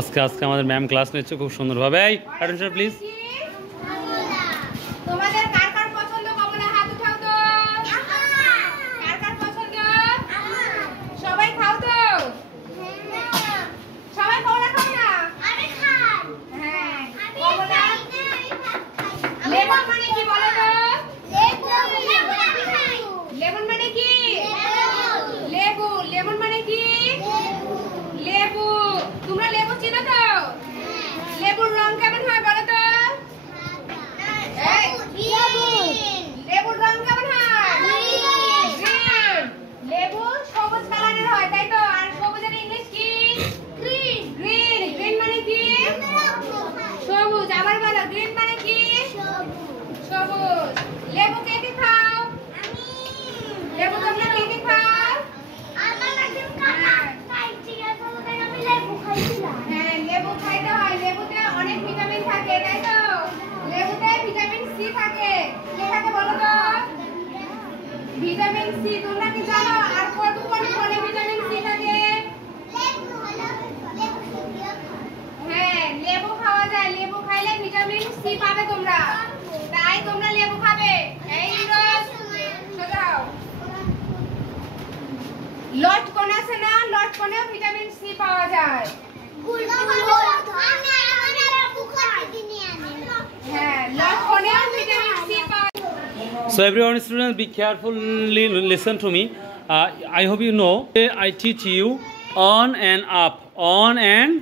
আজকে আমাদের ma'am class নিচ্ছে খুব সুন্দরভাবে। এই অ্যাটেনশন প্লিজ। তোমাদের কার কার পছন্দ কমলা হাত উঠাও তো। কার কার পছন্দ? সবাই খাও তো। সবাই কমলা খাও না? আমি খাই। হ্যাঁ কমলা। লেবু মানে কি বলো তো? লেমন মানে কি? লেবু। লেমন মানে কি? লেবু। তোমরা লেবু চিনো তো? লেবুর রং কেমন হয় বলো তো? লেবুর রং কেমন হয়? গ্রিন। লেবু সবুজ কালারের হয় তাই তো? আর সবুজের ইংলিশ কি? গ্রিন। গ্রিন। গ্রিন মানে কি? সবুজ। আবার বলো গ্রিন মানে কি? সবুজ। লেবু কে কে খাও? আমি। লেবু তোমরা কে কে খাও? আমার একদম খাইছি আর তোমাদের আমি লেবু খাইছিলাম। হ্যাঁ লেবু খাইতে হয়। লেবুতে অনেক ভিটামিন থাকে তাই তো? লেবুতে ভিটামিন সি থাকে। কি থাকে বলো তো? Vitamin C. তোমরা কি জানো আর কত কোন কোন ভিটামিন সি থাকে? হ্যাঁ লেবু খাওয়া যায়। লেবু খাইলে ভিটামিন সি পাবে তোমরা। তাই তোমরা লেবু খাবে। এই রোজ সোজাও। লটকন আছে না? লটকনেও ভিটামিন সি পাওয়া যায়। হ্যাঁ লটকনেও ভিটামিন সি পাওয়া যায়। So everyone, students, be carefully listen to me. I hope you know. I teach you on and up, on and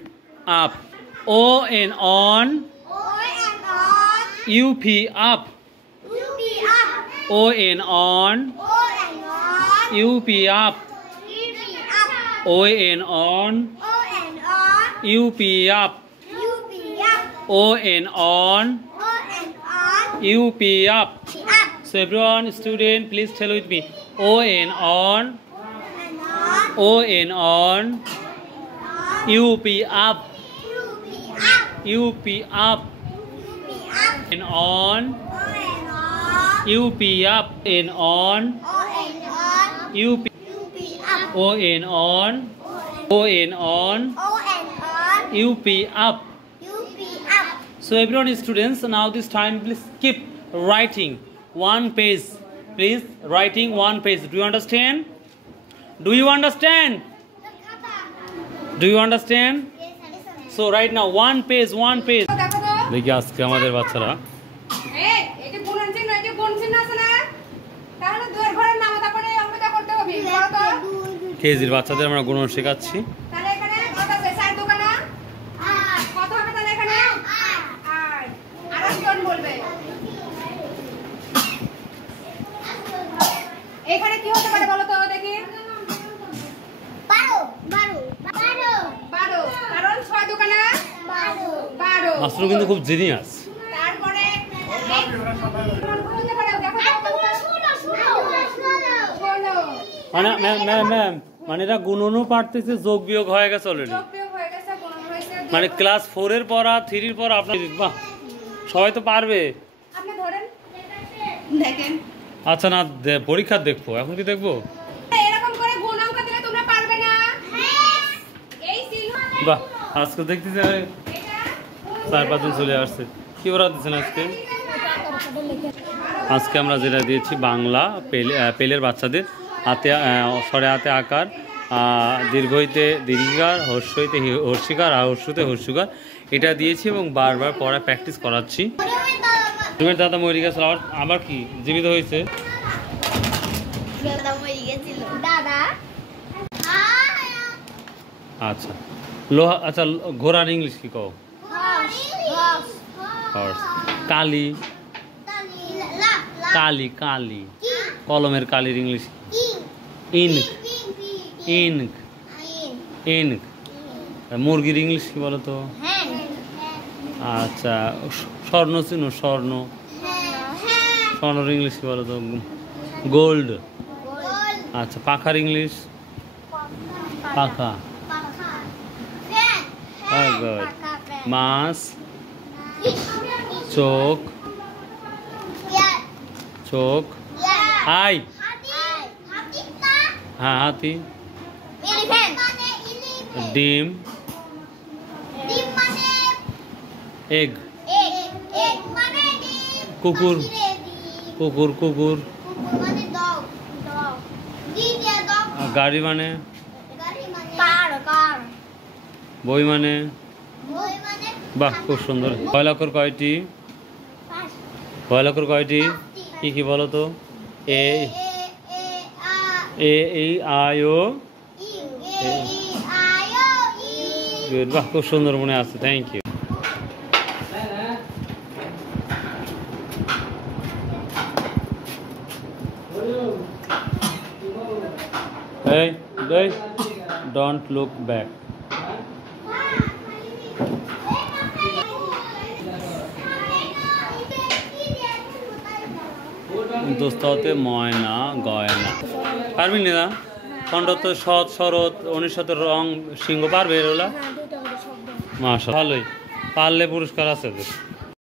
up, O and on, up, up, O and on, up, up, O and on, up, up, O and on, up, up. So everyone, student, please tell with me. O and on, O and on, up, up, up, up, and on, up, up, and on, up, O and on, O and on, up, up. So everyone, students, now this time please keep writing one page. Please writing one page. Do you understand? Do you understand? Do you understand? So right now one page, one page. দেখি আজকে আমাদের বাচ্চারা এই যে গুণন চিহ্ন, এই যে গুণ চিহ্ন আছে না? তাহলে দুয়ের ঘরের নামতা করে অঙ্কটা করতে হবে। বলো তো? কেজির বাচ্চাদের আমরা গুণন শেখাচ্ছি। তাহলে এখানে কত আছে? 4 দোকানা 8। কত হবে তাহলে এখানে? 8। আর একজন বলবে। এখানে কি হতে পারে বলো তো দেখি? 12 কারণ 6 দোকানা 12। মাস্টার কিন্তু খুব জিনিয়াস। তারপরে হতে পারে দেখো মানে ম্যাম মানে এটা গুণনও পারতেছে, যোগ বিয়োগ হয়ে গেছে অলরেডি। যোগ বিয়োগ হয়ে গেছে, গুণন হয়েছে। মানে ক্লাস 4 এর পর আর 3 এর পর আপনার বাহ সবাই তো পারবে। আপনি ধরেন দেখেন। আচ্ছা না পরীক্ষা দেখবো, এখন কি দেখবো? এরকম করে গুণ অঙ্ক দিলে তোমরা পারবে না। এই চিহ্ন বাহ আজকে দেখতেছি 4-5 জন চলে আসছে। কি ওরা দিচ্ছেন আজকে? আজকে আমরা যেটা দিয়েছি বাংলা পেলের বাচ্চাদের হাতে স্বরে হাতে আকার, দীর্ঘইতে দীর্ঘিকার, হর্ষইতে হর্ষিকার, আর হর্ষুতে হর্ষিকার, এটা দিয়েছি এবং বারবার পড়া প্র্যাকটিস করাচ্ছি। তুমি দাদা মরে গেছিল, আবার কি জীবিত হয়েছে? আচ্ছা লোহা। আচ্ছা ঘোড়ার ইংলিশ কি কও? হর্স। কালি, কালি, কালি, কলমের কালির ইংলিশ ইনক, ইনক, ইনক। মুরগির ইংলিশ কি বলো তো? আচ্ছা স্বর্ণ চিনো? স্বর্ণ, স্বর্ণর ইংলিশ কি বলো তো? গোল্ড। আচ্ছা পাখার ইংলিশ? পাখা। গুড। মাছ, চোখ, চোখ, আই, হ্যাঁ হাতি, ডিম, এগ এগ এগ মানে ডিম কুকুর কুকুর কুকুর মানে ডগ ডগ দিয়ে ডগ গাড়ি মানে গাড়ি মানে কার বই মানে বই মানে বাহ খুব সুন্দর। কয়লাকর কয়টি? পাঁচ কয়লাকর কয়টি? কি কি বলো তো? এ এ এই আই ও গুড, বাহ খুব সুন্দর মনে আছে, থ্যাংক ইউ। এই ডোন্ট লুক ব্যাক। দোস্তাতে ময়না গয়না পারবি না? খণ্ডত সৎ শরৎ অনিশতের রং সিংহ পারবে এগুলা? মাশাআল্লাহ ভালোই, পারলে পুরস্কার আছে।